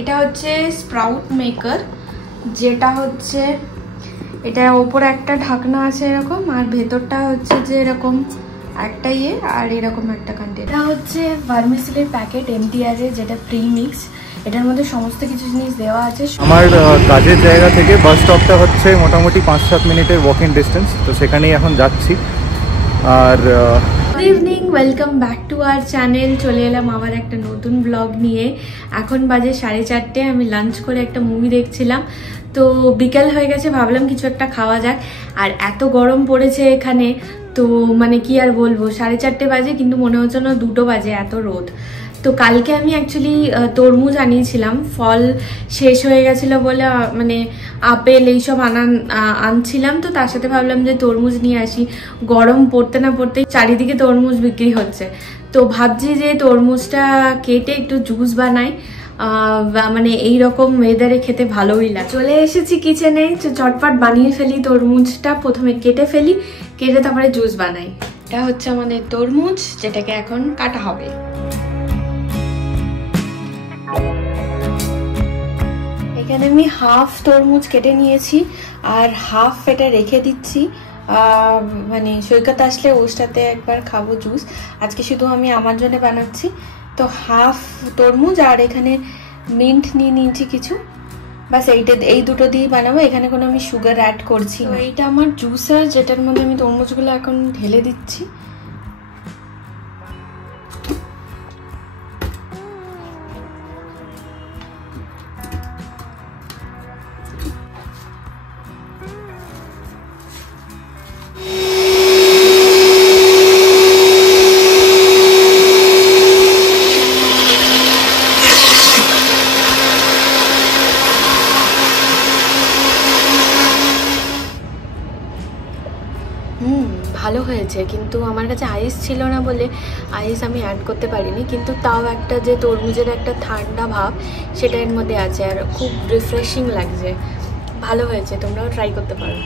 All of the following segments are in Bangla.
এটা হচ্ছে স্প্রাউট মেকার, যেটা হচ্ছে এটা ওপরে একটা ঢাকনা আছে এরকম, আর ভেতরটা হচ্ছে যে এরকম একটা ইয়ে আর এরকম একটা কন্টেনার। এটা হচ্ছে ভার্মিসেলির প্যাকেট এমটিআর এর, যেটা প্রি মিক্স। এটার মধ্যে সমস্ত কিছু জিনিস দেওয়া আছে। আমার কাজের জায়গা থেকে বাস স্টপটা হচ্ছে মোটামুটি 5-7 মিনিটের ওয়াকিং ডিস্টেন্স, তো সেখানেই এখন যাচ্ছি। আর good evening, welcome back to our channel. চলে এলাম আবার একটা নতুন ব্লগ নিয়ে। এখন বাজে 4:30। আমি লাঞ্চ করে একটা মুভি দেখছিলাম, তো বিকেল হয়ে গেছে, ভাবলাম কিছু একটা খাওয়া যাক। আর এত গরম পড়েছে এখানে, তো মানে কি আর বলবো, 4:30 বাজে কিন্তু মনে হচ্ছে না 2টো বাজে, এত রোদ। তো কালকে আমি অ্যাকচুয়ালি তরমুজ আনিয়েছিলাম, ফল শেষ হয়ে গেছিলো বলে মানে আপেল এইসব আনছিলাম, তো তার সাথে ভাবলাম যে তরমুজ নিয়ে আসি। গরম পড়তে না পড়তে চারিদিকে তরমুজ বিক্রি হচ্ছে, তো ভাবছি যে তরমুজটা কেটে একটু জুস বানাই, মানে এইরকম ওয়েদারে খেতে ভালোই লাগে। চলে এসেছি কিচেনে, চটপট বানিয়ে ফেলি। তরমুজটা প্রথমে কেটে ফেলি, কেটে তারপরে জুস বানাই। এটা হচ্ছে আমাদের তরমুজ, যেটাকে এখন কাটা হবে। এখানে আমি হাফ তরমুজ কেটে নিয়েছি আর হাফ এটা রেখে দিচ্ছি, মানে সৈকত আসলে ওর সাথে একবার খাবো জুস। আজকে শুধু আমি আমার জন্য বানাচ্ছি। তো হাফ তরমুজ আর এখানে মিন্ট নিয়ে নিয়েছি কিছু, বাস এই দুটো দিয়ে বানাবো। এখানে কোনো আমি সুগার অ্যাড করছি না। এইটা আমার জুসার, যেটার মধ্যে আমি তরমুজগুলো এখন ঢেলে দিচ্ছি। ভালো হয়েছে, কিন্তু আমার কাছে আইস ছিল না বলে আইস আমি অ্যাড করতে পারিনি, কিন্তু তাও একটা যে তরমুজের একটা ঠান্ডা ভাব সেটা এর মধ্যে আছে, আর খুব রিফ্রেশিং লাগছে। ভালো হয়েছে, তোমরাও ট্রাই করতে পারো।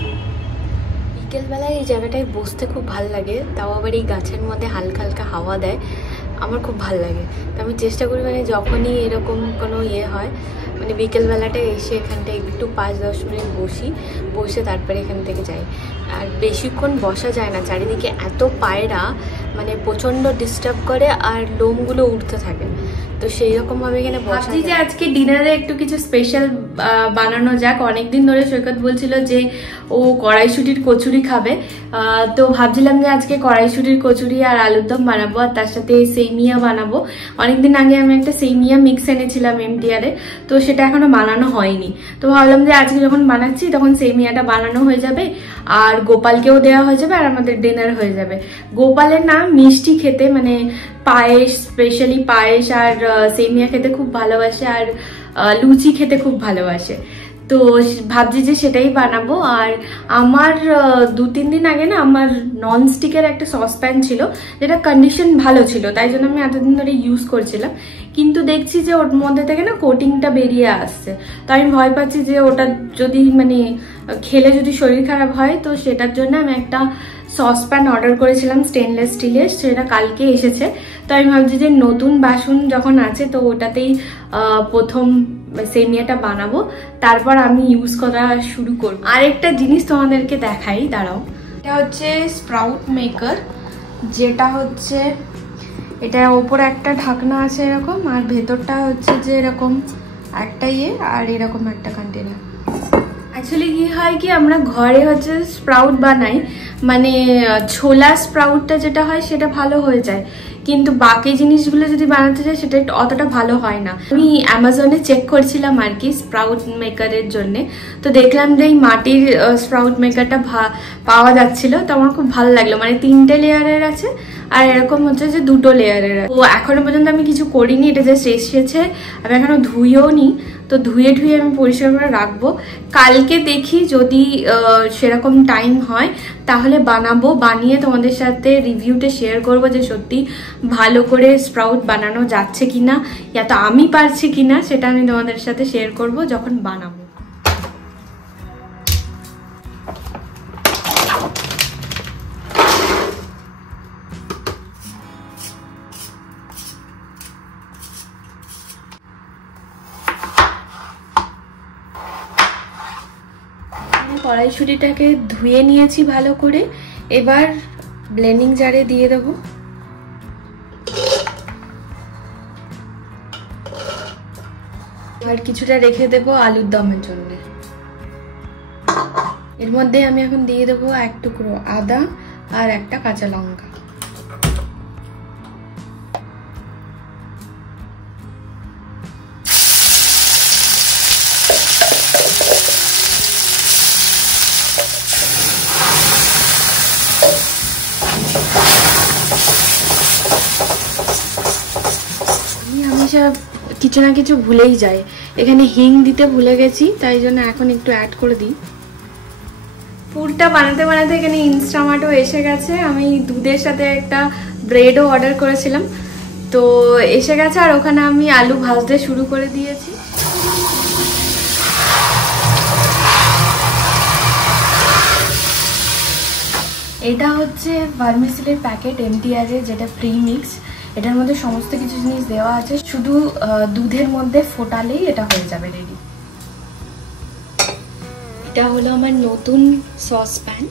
বিকেলবেলায় এই জায়গাটায় বসতে খুব ভালো লাগে, তাও আবার এই গাছের মধ্যে হালকা হালকা হাওয়া দেয়, আমার খুব ভালো লাগে। তো আমি চেষ্টা করি মানে যখনই এরকম কোনো ইয়ে হয়, মানে বিকেলবেলাটা এসে এখানটায় একটু 5-10 মিনিট বসে তারপরে এখান থেকে যাই। আর বেশিক্ষণ বসা যায় না, চারিদিকে এত পায়রা, মানে প্রচণ্ড ডিস্টার্ব করে আর লোমগুলো উঠতে থাকে, তো সেই রকমভাবে এখানে ভাবছি যে আজকে ডিনারে একটু কিছু স্পেশাল বানানো যাক। অনেকদিন ধরে সৈকত বলছিল যে ও কড়াইশুঁটির কচুরি খাবে, তো ভাবছিলাম যে আজকে কড়াইশুঁটির কচুরি আর আলুর দম বানাবো, আর তার সাথে সেমিয়া বানাবো। অনেকদিন আগে আমি একটা সেমিয়া মিক্স এনেছিলাম এমটিআর এ, তো সেটা এখনো বানানো হয়নি। তো ভাবলাম যে আজকে যখন বানাচ্ছি তখন সেমিয়াটা বানানো হয়ে যাবে, আর গোপালকেও দেওয়া হয়ে যাবে, আর আমাদের ডিনার হয়ে যাবে। গোপালের না মিষ্টি খেতে, মানে পায়েস, স্পেশালি পায়েস আর সেমিয়া খেতে খুব ভালোবাসে, আর লুচি খেতে খুব ভালোবাসে, তো ভাবছি যে সেটাই বানাবো। আর আমার 2-3 দিন আগে না আমার ননস্টিকের একটা সসপ্যান ছিল, যেটা কন্ডিশন ভালো ছিল, তাই জন্য আমি এতদিন ধরে ইউজ করছিলাম, কিন্তু দেখছি যে ওর মধ্যে থেকে না কোটিংটা বেরিয়ে আসছে। তো আমি ভয় পাচ্ছি যে ওটা যদি মানে খেলে যদি শরীর খারাপ হয়, তো সেটার জন্য আমি একটা সসপ্যান অর্ডার করেছিলাম স্টেনলেস স্টিলের, সেটা কালকে এসেছে। তো আমি ভাবছি যে নতুন বাসন যখন আছে তো ওটাতেই প্রথম সেমিয়াটা বানাবো, তারপর আমি ইউজ করা শুরু করব। আরেকটা জিনিস তোমাদেরকে দেখাই, দাঁড়াও। এটা হচ্ছে স্প্রাউট মেকার, যেটা হচ্ছে এটা ওপরে একটা ঢাকনা আছে এরকম, আর ভেতরটা হচ্ছে যে এরকম একটা ইয়ে আর এরকম একটা কন্টেনার। অ্যাকচুয়ালি কি হয় কি, আমরা ঘরে হচ্ছে স্প্রাউট বানাই, মানে ছোলা স্প্রাউটটা যেটা হয় সেটা ভালো হয়ে যায়, কিন্তু বাকি জিনিসগুলো যদি বানাতে চাই সেটা অতটা ভালো হয় না। আমি অ্যামাজনে চেক করছিলাম আর কি স্প্রাউট মেকারের জন্য, তো দেখলাম যে এই মাটির স্প্রাউট মেকারটা পাওয়া যাচ্ছিল, তো আমার খুব ভালো লাগলো। মানে 3টে লেয়ারের আছে, আর এরকম হচ্ছে যে 2টো লেয়ারের আছে। তো এখনো পর্যন্ত আমি কিছু করিনি, এটা জাস্ট এসেছে, আমি এখনো ধুয়েও নি, তো ধুয়ে আমি পরিষ্কার করে রাখবো। কালকে দেখি যদি সেরকম টাইম হয় তাহলে বানাবো, বানিয়ে তোমাদের সাথে রিভিউটা শেয়ার করবো যে সত্যি ভালো করে স্প্রাউট বানানো যাচ্ছে কিনা, ইয়া তো আমি পারছি কিনা, সেটা আমি তোমাদের সাথে শেয়ার করবো যখন বানাবো। কড়াইশুঁটিটাকে ধুয়ে নিয়েছি ভালো করে। এবার ব্লেন্ডিং জারে দিয়ে দেবো। এবার কিছুটা রেখে দেবো আলুর দমের জন্য। এর মধ্যে আমি এখন দিয়ে দেবো 1 টুকরো আদা আর একটা কাঁচা লঙ্কা। আমি সব কিছু না কিছু ভুলেই যাই। এখানে হিং দিতে ভুলে গেছি, তাই জন্য এখন একটু অ্যাড করে দিই। পুরটা বানাতে বানাতে এখানে ইনস্টামার্টও এসে গেছে। আমি দুধের সাথে একটা ব্রেডও অর্ডার করেছিলাম, তো এসে গেছে। আর ওখানে আমি আলু ভাজতে শুরু করে দিয়েছি। এটা হচ্ছে ভার্মিসেলির প্যাকেট MTR এর, যেটা প্রি মিক্স। এটার মধ্যে সমস্ত কিছু জিনিস দেওয়া আছে, শুধু দুধের মধ্যে ফোটালেই এটা হয়ে যাবে রেডি। এটা হলো আমার নতুন সসপ্যান।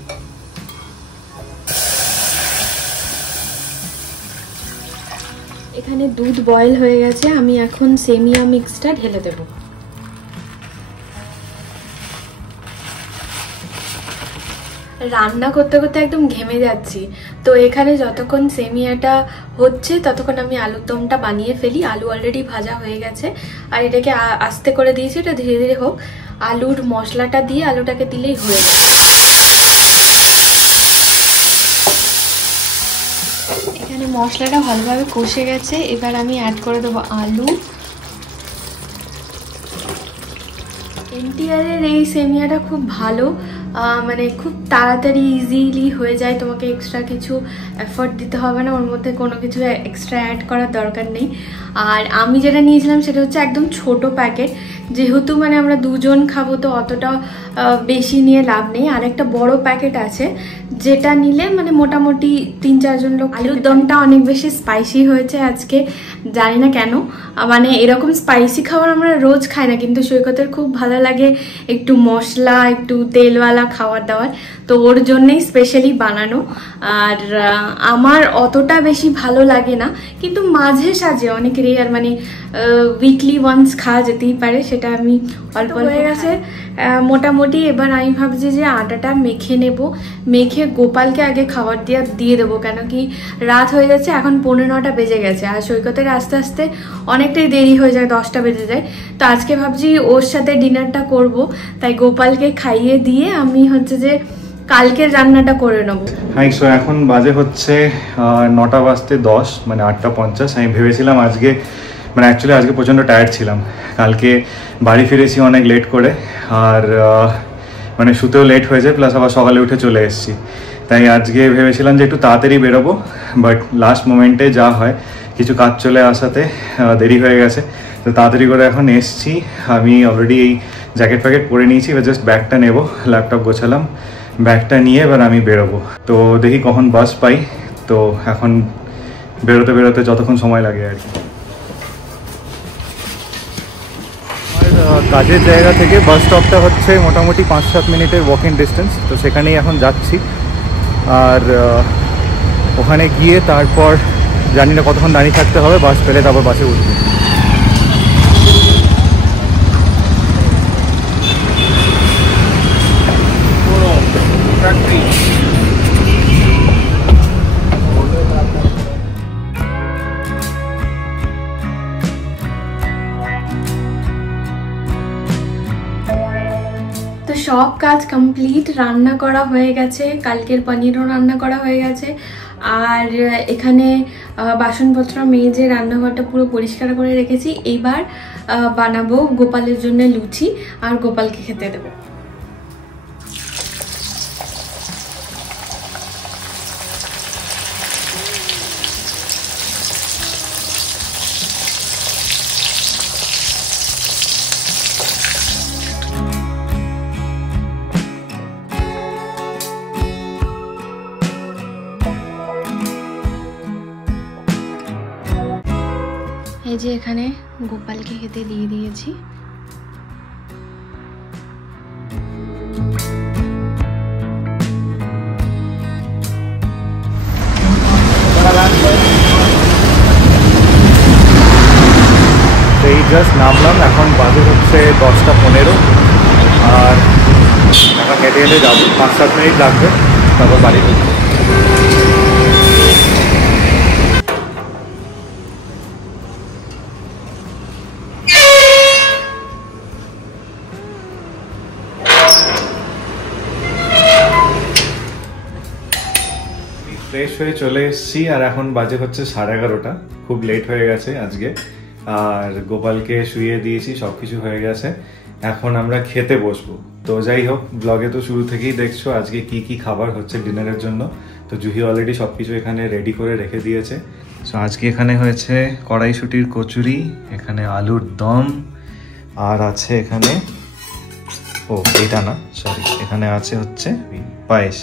এখানে দুধ বয়েল হয়ে গেছে, আমি এখন সেমিয়া মিক্সটা ঢেলে দেবো। রান্না করতে করতে একদম ঘেমে যাচ্ছি, তো এখানে যতক্ষণ সেমিয়াটা হচ্ছে ততক্ষণ আমি আলুর দমটা বানিয়ে ফেলি। আলু অলরেডি ভাজা হয়ে গেছে, আর এটাকে আস্তে করে দিয়েছি, এটা ধীরে ধীরে হোক। আলুর মশলাটা দিয়ে আলুটাকে দিলেই হয়ে যাবে। এখানে মশলাটা ভালোভাবে কষে গেছে, এবার আমি অ্যাড করে দেবো আলু। MTR এর এই সেমিয়াটা খুব ভালো, মানে খুব তাড়াতাড়ি ইজিলি হয়ে যায়, তোমাকে এক্সট্রা কিছু এফোর্ট দিতে হবে না, ওর মধ্যে কোনো কিছু এক্সট্রা অ্যাড করার দরকার নেই। আর আমি যেটা নিয়েছিলাম সেটা হচ্ছে একদম ছোট প্যাকেট, যেহেতু মানে আমরা দুজন খাবো তো অতটা বেশি নিয়ে লাভ নেই। আর একটা বড় প্যাকেট আছে যেটা নিলে মানে মোটামুটি 3-4 জন লোক। আলুর দমটা অনেক বেশি স্পাইসি হয়েছে আজকে, জানি না কেন। মানে এরকম স্পাইসি খাবার আমরা রোজ খাই না, কিন্তু সৈকতের খুব ভালো লাগে একটু মশলা, একটু তেলওয়ালা খাবার দাবার, তো ওর জন্যই স্পেশালি বানানো। আর আমার অতটা বেশি ভালো লাগে না, কিন্তু মাঝে সাঝে অনেক রেয়ার, মানে উইকলি ওয়ান্স খাওয়া যেতেই পারে, সেটা আমি অল্প হয়ে গেছে মোটামুটি। এবার আমি ভাবছি যে আটাটা মেখে নেব, মেখে গোপালকে আগে খাবার দিয়ে দেবো, কেন কি রাত হয়ে যাচ্ছে, এখন 9:15 বেজে গেছে। আর সৈকতের আস্তে আস্তে অনেকটাই দেরি হয়ে যায়, 10টা বেজে যায়। তো আজকে ভাবছি ওর সাথে ডিনারটা করব, তাই গোপালকে খাইয়ে দিয়ে আমি হচ্ছে যে কালকের রান্নাটা করে নেবো। হাই, সো এখন বাজে হচ্ছে 9:10, মানে 8:50। আমি ভেবেছিলাম আজকে, মানে অ্যাকচুয়ালি আজকে প্রচণ্ড টায়ার্ড ছিলাম, কালকে বাড়ি ফিরেছি অনেক লেট করে, আর মানে শুতেও লেট হয়ে যায়, প্লাস আবার সকালে উঠে চলে এসেছি। তাই আজকে ভেবেছিলাম যে একটু তাড়াতাড়ি বেরোবো, বাট লাস্ট মোমেন্টে যা হয়, কিছু কাজ চলে আসাতে দেরি হয়ে গেছে। তো তাড়াতাড়ি করে এখন এসছি। আমি অলরেডি এই জ্যাকেট প্যাকেট পরে নিয়েছি, এবার জাস্ট ব্যাগটা নেবো, ল্যাপটপ গোছালাম, ব্যাগটা নিয়ে এবার আমি বেরোবো। তো দেখি কখন বাস পাই, তো এখন বেরোতে বেরোতে যতক্ষণ সময় লাগে আর কি। আমার কাজের জায়গা থেকে বাস স্টপটা হচ্ছে মোটামুটি 5-7 মিনিটের ওয়াকিং ডিস্টেন্স, তো সেখানেই এখন যাচ্ছি। আর ওখানে গিয়ে তারপর জানি না কতক্ষণ দাঁড়িয়ে থাকতে হবে, বাস পেলে তারপর বাসে উঠবো। তো সব কাজ কমপ্লিট, রান্না করা হয়ে গেছে, কালকের পনিরও রান্না করা হয়ে গেছে। আর এখানে বাসনপত্র মেজে রান্নাঘরটা পুরো পরিষ্কার করে রেখেছি। এবার বানাবো গোপালের জন্য লুচি, আর গোপালকে খেতে দেবো। এই যে এখানে গোপালকে খেতে দিয়ে দিয়েছি। জাস্ট নামলাম, এখন বাজে হচ্ছে 10:15, আর এখন হেঁটে হেঁটে যাবো, 5-7 মিনিট লাগবে, তারপর বাড়ি ঢুকবো। ফ্রেশ হয়ে চলে এসেছি, আর এখন বাজে হচ্ছে 11:30, খুব লেট হয়ে গেছে আজকে। আর গোপালকে শুইয়ে দিয়েছি, সবকিছু হয়ে গেছে, এখন আমরা খেতে বসবো। তো যাই হোক, ব্লগে তো শুরু থেকেই দেখছো আজকে কি কি খাবার হচ্ছে ডিনারের জন্য। তো জুহি অলরেডি সবকিছু এখানে রেডি করে রেখে দিয়েছে। সো আজকে এখানে হয়েছে কড়াইশুটির কচুরি, এখানে আলুর দম, আর আছে এখানে, ও এটা না সরি, এখানে আছে হচ্ছে পায়েস।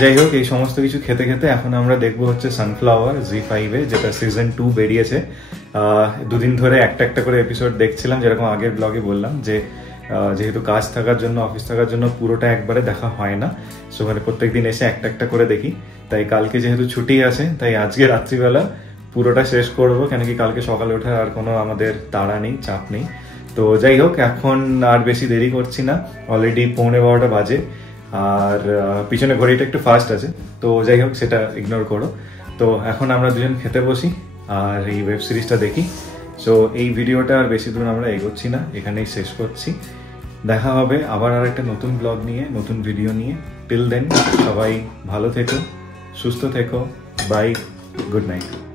যাই হোক, এই সমস্ত কিছু খেতে খেতে এখন আমরা দেখবো হচ্ছে সানফ্লাওয়ার জি5-এ, যেটা সিজন 2 বেরিয়েছে। দুদিন ধরে একটা একটা করে এপিসোড দেখছিলাম, যেরকম আগের ব্লগে বললাম যে যেহেতু কাজ থাকার জন্য, অফিস থাকার জন্য পুরোটা একবারে দেখা হয় না, সো মানে প্রত্যেকদিন এসে একটা একটা করে দেখি। তাই কালকে যেহেতু ছুটি আছে, তাই আজকে রাত্রিবেলা পুরোটা শেষ করবো, কেন কি কালকে সকালে ওঠার আর কোনো আমাদের তাড়া নেই, চাপ নেই। তো যাই হোক, এখন আর বেশি দেরি করছি না, অলরেডি 11:15 বাজে, আর পিছনে ঘড়িটা একটু ফাস্ট আছে, তো যাই হোক সেটা ইগনোর করো। তো এখন আমরা দুজন খেতে বসি আর এই ওয়েব সিরিজটা দেখি। সো এই ভিডিওটা আর বেশি দূর আমরা এগোচ্ছি না, এখানেই শেষ করছি। দেখা হবে আবার আর একটা নতুন ব্লগ নিয়ে, নতুন ভিডিও নিয়ে। টিল দেন সবাই ভালো থেকো, সুস্থ থেকো, বাই, গুড নাইট।